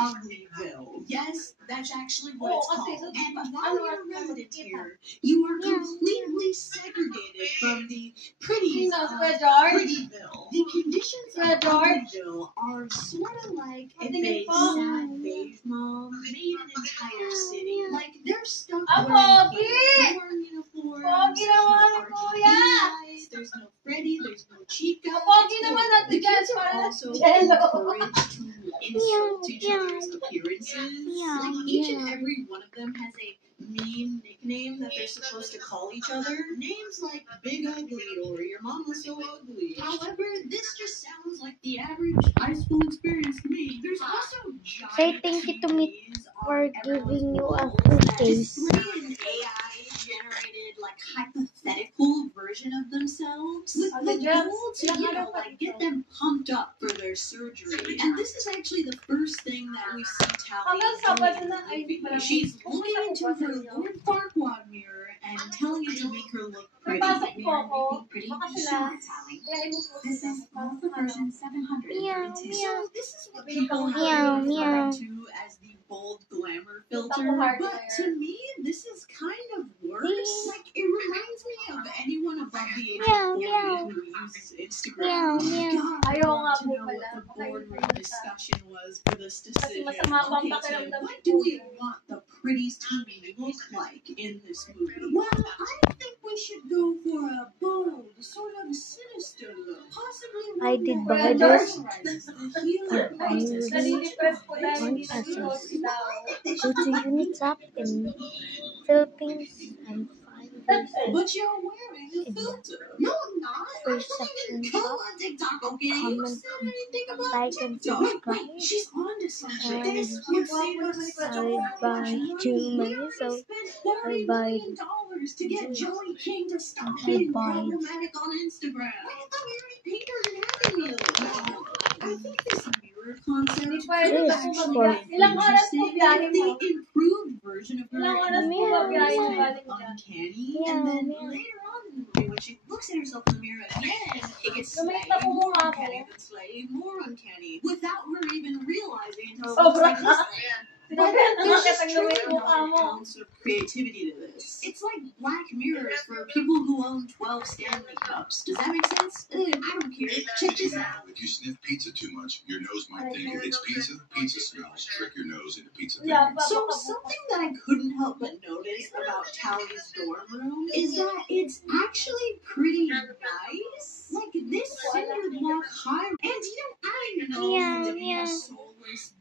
Uglyville. Yes, that's actually what it's called. And while you're a resident here, you are completely segregated from the pretties of Prettyville. The conditions of Uglyville are sort of like if a sad beige mom made an entire city. Like, they're stuck wearing dorm uniforms, there's no RGB lights, there's no Freddy, there's no Chica. The kids are also encouraged to insult each other's appearances. Like, each and every one of them has a mean nickname that they're supposed to call each other. Names like Big Ugly or Your Mama's So Ugly. However, this just sounds like the average high school experience to me. There's also giant Say thank you to me for giving you a face. an AI-generated, like, hypothetical version of themselves with the goal to, like, get them pumped up for their surgery. And this is actually the first thing that we see Tally doing in the movie. She's looking into her Lord Farquaad mirror and telling it to make her look pretty. This is Alpha version 732. So this is what people have been referring to as the bold glamour filter. But to me, this is kind of worse. Like, it reminds me of anyone above the age of 40 who uses Instagram. God, I want to know what the boardroom discussion was for this decision. Okay, Tim, what do we want the pretties to look like in this movie? Well, I think we should go for a bold, sort of sinister look. Possibly I one did that buy this, characterizes the healing but I process. really want pesos. Go to Unitop in Philippines and find this But you're wearing a in filter. No, I'm not. first section Go shop. on TikTok, okay? You Comment, said anything about like, and TikTok. subscribe. She's on to something. And This would save us so I would much buy money. too many, We already so spent I $40 buy million to get Joey King to stop I being buy problematic on Instagram. I thought we already paid her an Happy Meal. I think this mirror concept could this actually for be interesting if the improved version of her is uncanny, and then later on in the movie, when she looks at herself in the mirror again, it gets slightly more uncanny, then slightly more uncanny, without her even realizing until it looks like this. But there's just truly not an ounce of creativity to this. It's like Black Mirrors for people who own 12 Stanley Cups. Does that make sense? I don't care. Check this out. If you sniff pizza too much, your nose might think it's pizza. Pizza smells trick your nose into pizza thinking. So something that I couldn't help but notice about Tally's dorm room is that it's actually pretty nice. Like, this cinder block high, and I know that being a soulless